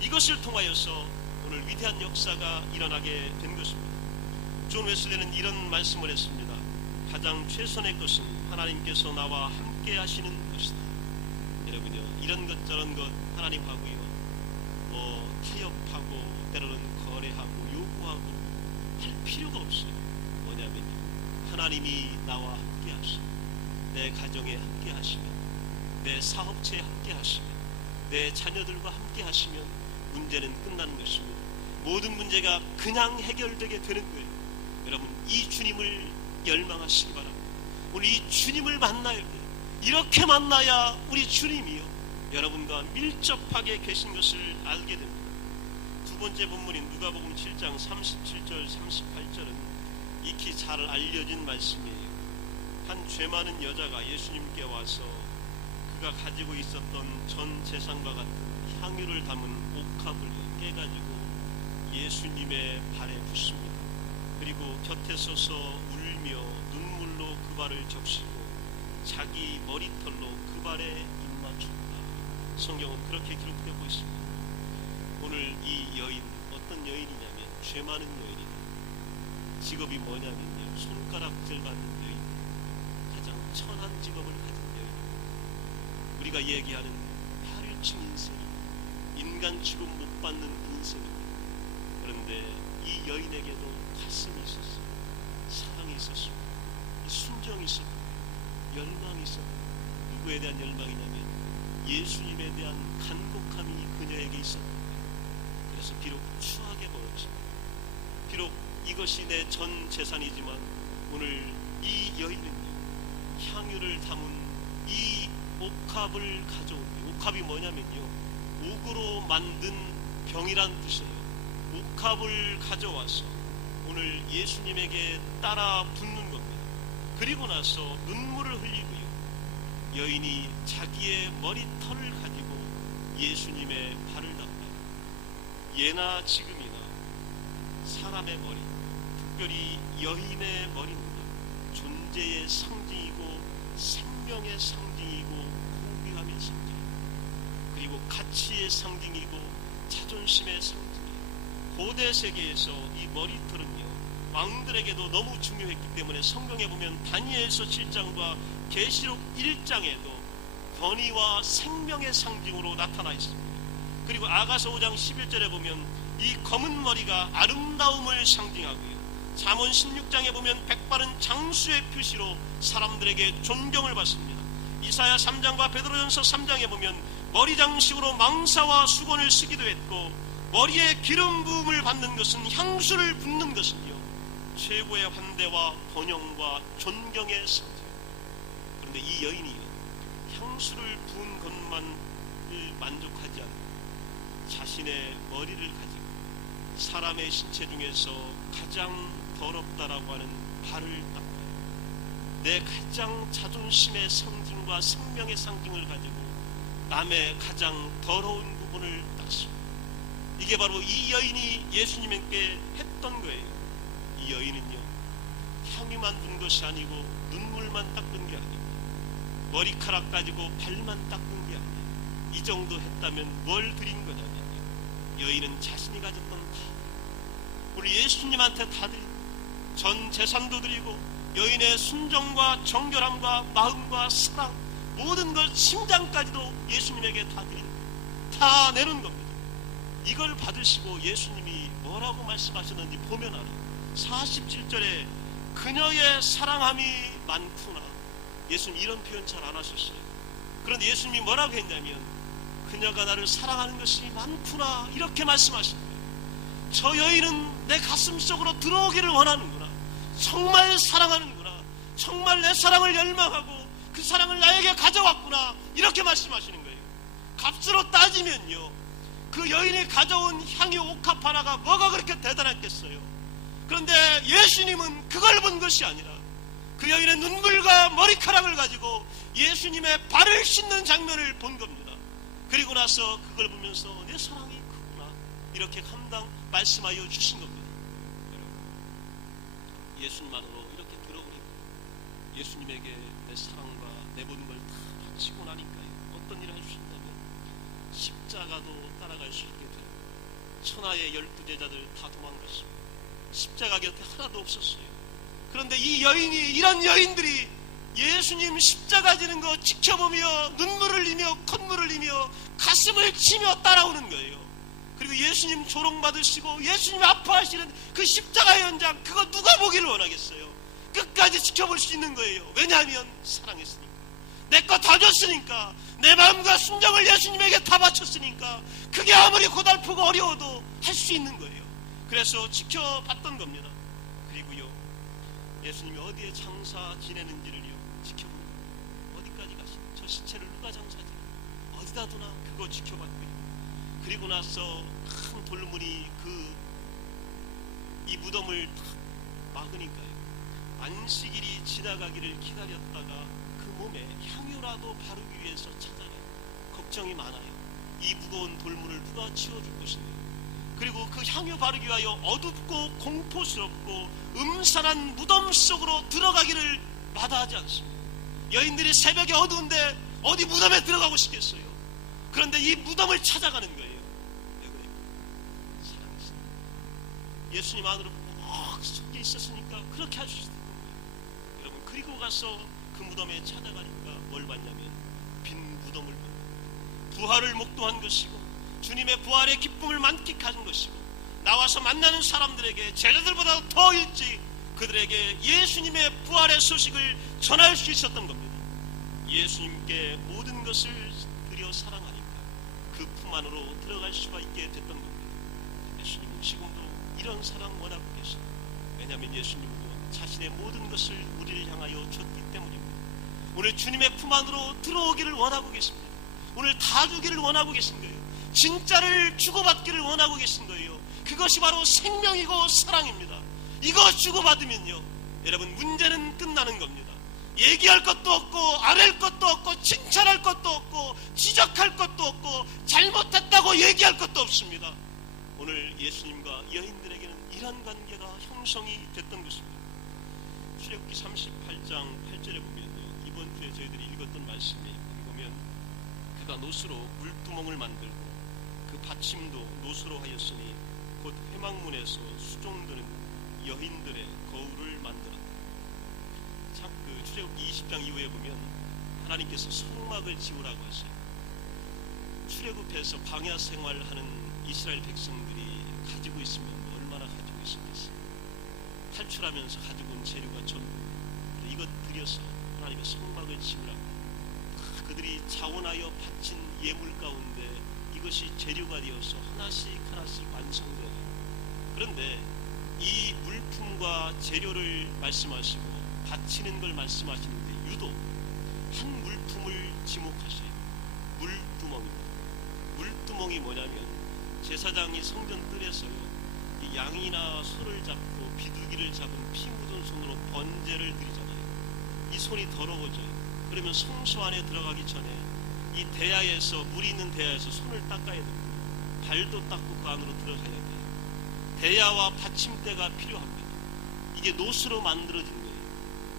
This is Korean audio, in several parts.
이것을 통하여서 오늘 위대한 역사가 일어나게 된 것입니다. 존 웨슬리는 이런 말씀을 했습니다. 가장 최선의 것은 하나님께서 나와 함께 하시는 것이다. 여러분요, 이런 것 저런 것 하나님하고요 타협하고 때로는 거래하고 요구하고 할 필요가 없어요. 뭐냐면요, 하나님이 나와 함께 하시면, 내 가정에 함께 하시면, 내 사업체에 함께 하시면, 내 자녀들과 함께 하시면 문제는 끝나는 것입니다. 모든 문제가 그냥 해결되게 되는 거예요. 여러분, 이 주님을 열망하시기 바랍니다. 오늘 이 주님을 만나야 돼요. 이렇게 만나야 우리 주님이요 여러분과 밀접하게 계신 것을 알게 됩니다. 두 번째 본문인 누가복음 7장 37절 38절은 익히 잘 알려진 말씀이에요. 한 죄 많은 여자가 예수님께 와서 그가 가지고 있었던 전 재산과 같은 향유를 담은 옥합을 깨가지고 예수님의 발에 붓습니다. 그리고 곁에 서서 울며 눈물로 그 발을 적시고 자기 머리털로 그 발에 입맞춘다. 성경은 그렇게 기록되고 있습니다. 오늘 이 여인, 어떤 여인이냐면 죄 많은 여인이다. 직업이 뭐냐면요, 손가락질 받는 여인, 가장 천한 직업을 가진 여인. 우리가 얘기하는 파류층 인생, 인간 취급 못 받는 인생입니다. 그런데 이 여인에게도 가슴이 있었어요. 사랑이 있었습니다. 순정이 있었고 열망이 있었고, 누구에 대한 열망이냐면 예수님에 대한 간곡함이 그녀에게 있었던 거예요. 그래서 비록 추하게 보였습니다. 비록 이것이 내 전 재산이지만 오늘 이 여인은요, 향유를 담은 이 옥합을 가져온대요. 옥합이 뭐냐면요, 옥으로 만든 병이란 뜻이에요. 옥합을 가져와서 오늘 예수님에게 따라 붓는 겁니다. 그리고 나서 눈물을 흘리고요, 여인이 자기의 머리털을 가지고 예수님의 발을 닦아요. 예나 지금이나 사람의 머리, 특별히 여인의 머리는 존재의 상징이고 생명의 상징이고 고귀함의 상징이고, 그리고 가치의 상징이고 자존심의 상징이에요. 고대 세계에서 이 머리털은요, 왕들에게도 너무 중요했기 때문에 성경에 보면 다니엘서 7장과 계시록 1장에도 권위와 생명의 상징으로 나타나 있습니다. 그리고 아가서 5장 11절에 보면 이 검은 머리가 아름다움을 상징하고요, 잠언 16장에 보면 백발은 장수의 표시로 사람들에게 존경을 받습니다. 이사야 3장과 베드로전서 3장에 보면 머리 장식으로 망사와 수건을 쓰기도 했고, 머리에 기름 부음을 받는 것은, 향수를 붓는 것은요, 최고의 환대와 번영과 존경의 상징. 그런데 이 여인이요, 향수를 부은 것만을 만족하지 않고 자신의 머리를 가지고 사람의 신체 중에서 가장 더럽다라고 하는 발을 닦아요. 내 가장 자존심의 상징과 생명의 상징을 가지고 남의 가장 더러운 부분을 닦습니다. 이게 바로 이 여인이 예수님께 했던 거예요. 이 여인은요, 향유만 둔 것이 아니고 눈물만 닦은 게 아니고 머리카락 가지고 발만 닦은 게 아니에요. 이 정도 했다면 뭘 드린 거냐면요, 여인은 자신이 가졌던 다, 우리 예수님한테 다 드리고, 전 재산도 드리고, 여인의 순정과 정결함과 마음과 사랑, 모든 걸, 심장까지도 예수님에게 다 드리는 거예요. 다 내는 겁니다. 이걸 받으시고 예수님이 뭐라고 말씀하셨는지 보면 알아요. 47절에 그녀의 사랑함이 많구나. 예수님 이런 표현 잘 안 하셨어요. 그런데 예수님이 뭐라고 했냐면 그녀가 나를 사랑하는 것이 많구나, 이렇게 말씀하신 거예요. 저 여인은 내 가슴 속으로 들어오기를 원하는구나, 정말 사랑하는구나, 정말 내 사랑을 열망하고 그 사랑을 나에게 가져왔구나, 이렇게 말씀하시는 거예요. 값으로 따지면요, 그 여인이 가져온 향유 옥합 하나가 뭐가 그렇게 대단했겠어요. 그런데 예수님은 그걸 본 것이 아니라 그 여인의 눈물과 머리카락을 가지고 예수님의 발을 씻는 장면을 본 겁니다. 그리고 나서 그걸 보면서 내 사랑이 크구나, 이렇게 감당 말씀하여 주신 겁니다. 여러분, 예수님만으로 이렇게 들어버리고 예수님에게 내 사랑과 내 모든 걸 다 바치고 나니까요, 어떤 일을 할 수 있냐면 십자가도 따라갈 수 있게 되는 천하의 12제자들 다 도망갔습니다. 십자가 곁에 하나도 없었어요. 그런데 이 여인이, 이런 여인들이 예수님 십자가 지는 거 지켜보며 눈물을 흘리며 콧물을 흘리며 가슴을 치며 따라오는 거예요. 그리고 예수님 조롱받으시고 예수님 아파하시는 그 십자가의 현장, 그거 누가 보기를 원하겠어요? 끝까지 지켜볼 수 있는 거예요. 왜냐하면 사랑했으니까, 내 거 다 줬으니까, 내 마음과 순정을 예수님에게 다 바쳤으니까, 그게 아무리 고달프고 어려워도 할 수 있는 거예요. 그래서 지켜봤던 겁니다. 그리고요, 예수님이 어디에 장사 지내는지를요 지켜보는 거예요. 어디까지 가시나, 저 시체를 누가 장사 지내나, 어디다 두나, 그거 지켜봤고요. 그리고 나서 큰 돌문이 이 무덤을 탁 막으니까요, 안식일이 지나가기를 기다렸다가 그 몸에 향유라도 바르기 위해서 찾아가요. 걱정이 많아요. 이 무거운 돌문을 누가 치워줄 것인가. 그리고 그 향유 바르기 위하여 어둡고 공포스럽고 음산한 무덤 속으로 들어가기를 마다하지 않습니다. 여인들이 새벽에 어두운데 어디 무덤에 들어가고 싶겠어요. 그런데 이 무덤을 찾아가는 거예요. 왜 그래요? 사랑했습니다. 예수님 안으로 꼭 속에 있었으니까 그렇게 할 수 있었던 거예요. 여러분, 그리고 가서 그 무덤에 찾아가니까 뭘 봤냐면 빈 무덤을 봤습니다. 부활을 목도한 것이고 주님의 부활의 기쁨을 만끽하는 것이고, 나와서 만나는 사람들에게 제자들보다 더 일찍 그들에게 예수님의 부활의 소식을 전할 수 있었던 겁니다. 예수님께 모든 것을 드려 사랑하니까 그 품 안으로 들어갈 수가 있게 됐던 겁니다. 예수님은 지금도 이런 사랑 원하고 계십니다. 왜냐하면 예수님은 자신의 모든 것을 우리를 향하여 줬기 때문입니다. 오늘 주님의 품 안으로 들어오기를 원하고 계십니다. 오늘 다 주기를 원하고 계신 거예요. 진짜를 주고받기를 원하고 계신 거예요. 그것이 바로 생명이고 사랑입니다. 이거 주고받으면요, 여러분, 문제는 끝나는 겁니다. 얘기할 것도 없고 아랠 것도 없고 칭찬할 것도 없고 지적할 것도 없고 잘못했다고 얘기할 것도 없습니다. 오늘 예수님과 여인들에게는 이런 관계가 형성이 됐던 것입니다. 출애굽기 38장 8절에 보면요, 이번 주에 저희들이 읽었던 말씀이, 거기 보면 그가 노수로 물두멍을 만들고 그 받침도 노수로 하였으니 곧 회막문에서 수종드는 여인들의 거울을 만들었다. 참, 그 출애굽기 20장 이후에 보면 하나님께서 성막을 지으라고 하세요. 출애굽해서 광야 생활하는 이스라엘 백성들이 가지고 있으면 얼마나 가지고 있었겠어요. 탈출하면서 가지고 온 재료가 전부 이것 들여서 하나님의 성막을 지으라고, 그들이 자원하여 바친 예물 가운데 이것이 재료가 되어서 하나씩 하나씩 완성돼요. 그런데 이 물품과 재료를 말씀하시고 바치는 걸 말씀하시는데 유독 한 물품을 지목하세요. 물두멍입니다. 물두멍이 뭐냐면, 제사장이 성전 뜰에서요, 이 양이나 소를 잡고 비둘기를 잡은 피 묻은 손으로 번제를 드리잖아요. 이 손이 더러워져요. 그러면 성소 안에 들어가기 전에 이 대야에서, 물이 있는 대야에서 손을 닦아야 됩니다. 발도 닦고 그 안으로 들어가야 돼요. 대야와 받침대가 필요합니다. 이게 노수로 만들어진 거예요.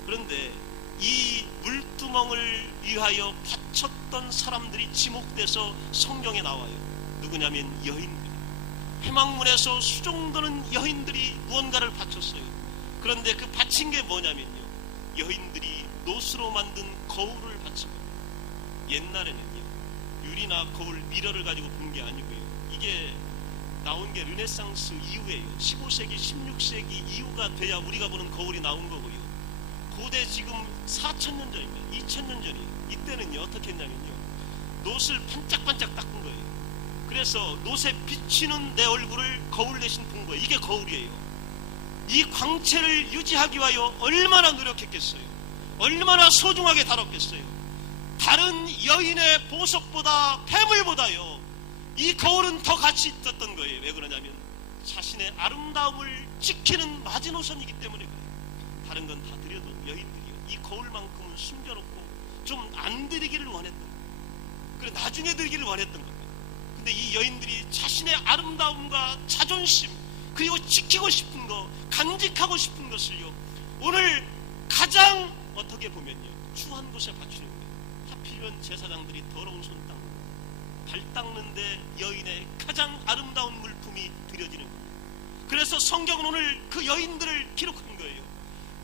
그런데 이 물두멍을 위하여 바쳤던 사람들이 지목돼서 성경에 나와요. 누구냐면 여인들. 회막문에서 수종드는 여인들이 무언가를 바쳤어요. 그런데 그 바친 게 뭐냐면요, 여인들이 노수로 만든 거울을 바친 겁니다. 옛날에는요, 유리나 거울, 미러를 가지고 본 게 아니고요, 이게 나온 게 르네상스 이후에요. 15세기, 16세기 이후가 돼야 우리가 보는 거울이 나온 거고요. 고대 지금 4,000년 전입니다. 2,000년 전이에요. 이때는요, 어떻게 했냐면요, 노스를 반짝반짝 닦은 거예요. 그래서 노스에 비치는 내 얼굴을 거울 대신 본 거예요. 이게 거울이에요. 이 광채를 유지하기 위하여 얼마나 노력했겠어요. 얼마나 소중하게 다뤘겠어요. 다른 여인의 보석보다, 폐물보다요, 이 거울은 더 가치 있었던 거예요. 왜 그러냐면 자신의 아름다움을 지키는 마지노선이기 때문에 그래요. 다른 건 다 드려도 여인들이요, 이 거울만큼은 숨겨놓고 좀 안 드리기를 원했던 거예요. 그래, 나중에 드리기를 원했던 겁니다. 근데 이 여인들이 자신의 아름다움과 자존심, 그리고 지키고 싶은 거, 간직하고 싶은 것을요, 오늘 가장 어떻게 보면요, 추한 곳에 바치는 거예요. 하필이면 제사장들이 더러운 손 닦는, 발 닦는데 여인의 가장 아름다운 물품이 드려졌어요. 그래서 성경은 오늘 그 여인들을 기록한 거예요.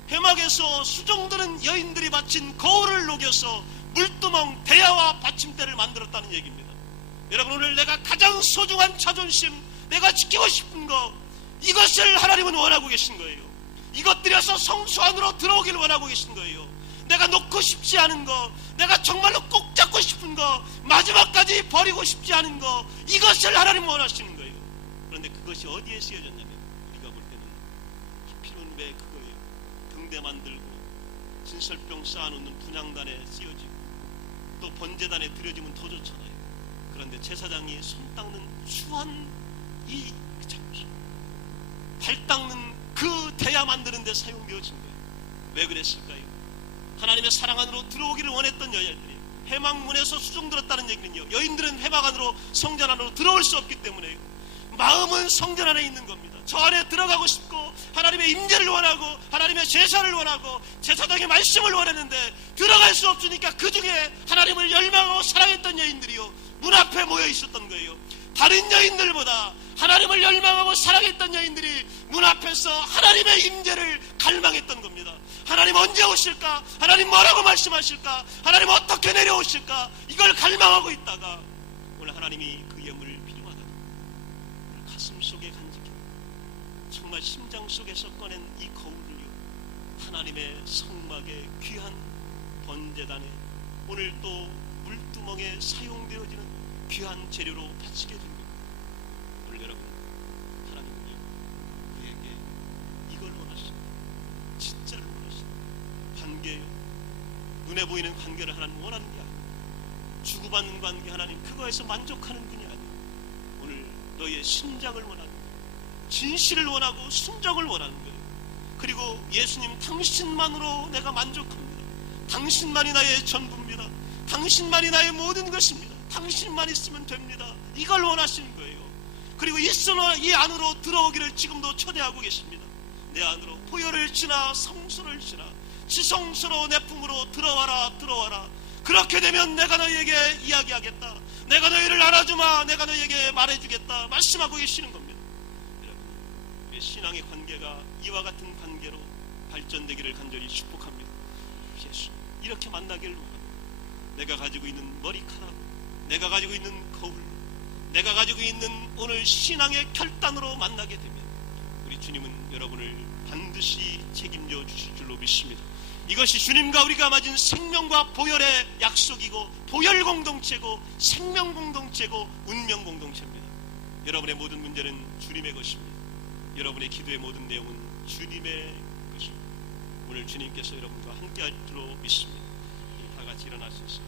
회막에서 수종드는 여인들이 바친 거울을 녹여서 물두멍, 대야와 받침대를 만들었다는 얘기입니다. 여러분, 오늘 내가 가장 소중한 자존심, 내가 지키고 싶은 것, 이것을 하나님은 원하고 계신 거예요. 이것들에서 성소 안으로 들어오기를 원하고 계신 거예요. 내가 놓고 싶지 않은 거, 내가 정말로 꼭 잡고 싶은 거, 마지막까지 버리고 싶지 않은 거, 이것을 하나님은 원하시는 거예요. 그런데 그것이 어디에 쓰여졌냐면, 우리가 볼 때는 하필은 왜 그거예요. 등대 만들고 진설병 쌓아놓는 분향단에 쓰여지고 또 번제단에 드려지면 더 좋잖아요. 그런데 제사장이 손 닦는 추한 이 장소, 발 닦는 그 대야 만드는 데 사용되어진 거예요. 왜 그랬을까요? 하나님의 사랑 안으로 들어오기를 원했던 여자들이 회막문에서 수종들었다는 얘기는요, 여인들은 회막 안으로, 성전 안으로 들어올 수 없기 때문에요. 마음은 성전 안에 있는 겁니다. 저 안에 들어가고 싶고 하나님의 임재를 원하고 하나님의 제사를 원하고 제사장의 말씀을 원했는데 들어갈 수 없으니까 그 중에 하나님을 열망하고 사랑했던 여인들이요, 문 앞에 모여 있었던 거예요. 다른 여인들보다 하나님을 열망하고 사랑했던 여인들이 문 앞에서 하나님의 임재를 갈망했던 겁니다. 하나님 언제 오실까? 하나님 뭐라고 말씀하실까? 하나님 어떻게 내려오실까? 이걸 갈망하고 있다가 오늘 하나님이 그 예물을 필요하다고 가슴 속에 간직해 정말 심장 속에서 꺼낸 이 거울을요, 하나님의 성막의 귀한 번제단에, 오늘 또 물두멍에 사용되어지는 귀한 재료로 바치게 된 겁니다. 오늘 여러분, 하나님은요, 우리에게 이걸 원하십니다. 진짜를 원하십니다. 관계예요. 눈에 보이는 관계를 하나님 원하는 게 아니에요. 주고받는 관계, 하나님 그거에서 만족하는 분이 아니에요. 오늘 너의 심장을 원하는 거예요. 진실을 원하고 순정을 원하는 거예요. 그리고 예수님, 당신만으로 내가 만족합니다. 당신만이 나의 전부입니다. 당신만이 나의 모든 것입니다. 당신만 있으면 됩니다. 이걸 원하시는 거예요. 그리고 이 안으로 들어오기를 지금도 초대하고 계십니다. 내 안으로 보혈을 지나 성소를 지나 지성소로 내 품으로 들어와라, 들어와라. 그렇게 되면 내가 너희에게 이야기하겠다. 내가 너희를 알아주마. 내가 너희에게 말해주겠다. 말씀하고 계시는 겁니다. 여러분, 우리 신앙의 관계가 이와 같은 관계로 발전되기를 간절히 축복합니다. 예수, 이렇게 만나기를 원합니다. 내가 가지고 있는 머리카락, 내가 가지고 있는 거울, 내가 가지고 있는 오늘 신앙의 결단으로 만나게 되면 우리 주님은 여러분을 반드시 책임져 주실 줄로 믿습니다. 이것이 주님과 우리가 맺은 생명과 보혈의 약속이고 보혈 공동체고 생명 공동체고 운명 공동체입니다. 여러분의 모든 문제는 주님의 것입니다. 여러분의 기도의 모든 내용은 주님의 것입니다. 오늘 주님께서 여러분과 함께 할 줄로 믿습니다. 다 같이 일어나셔서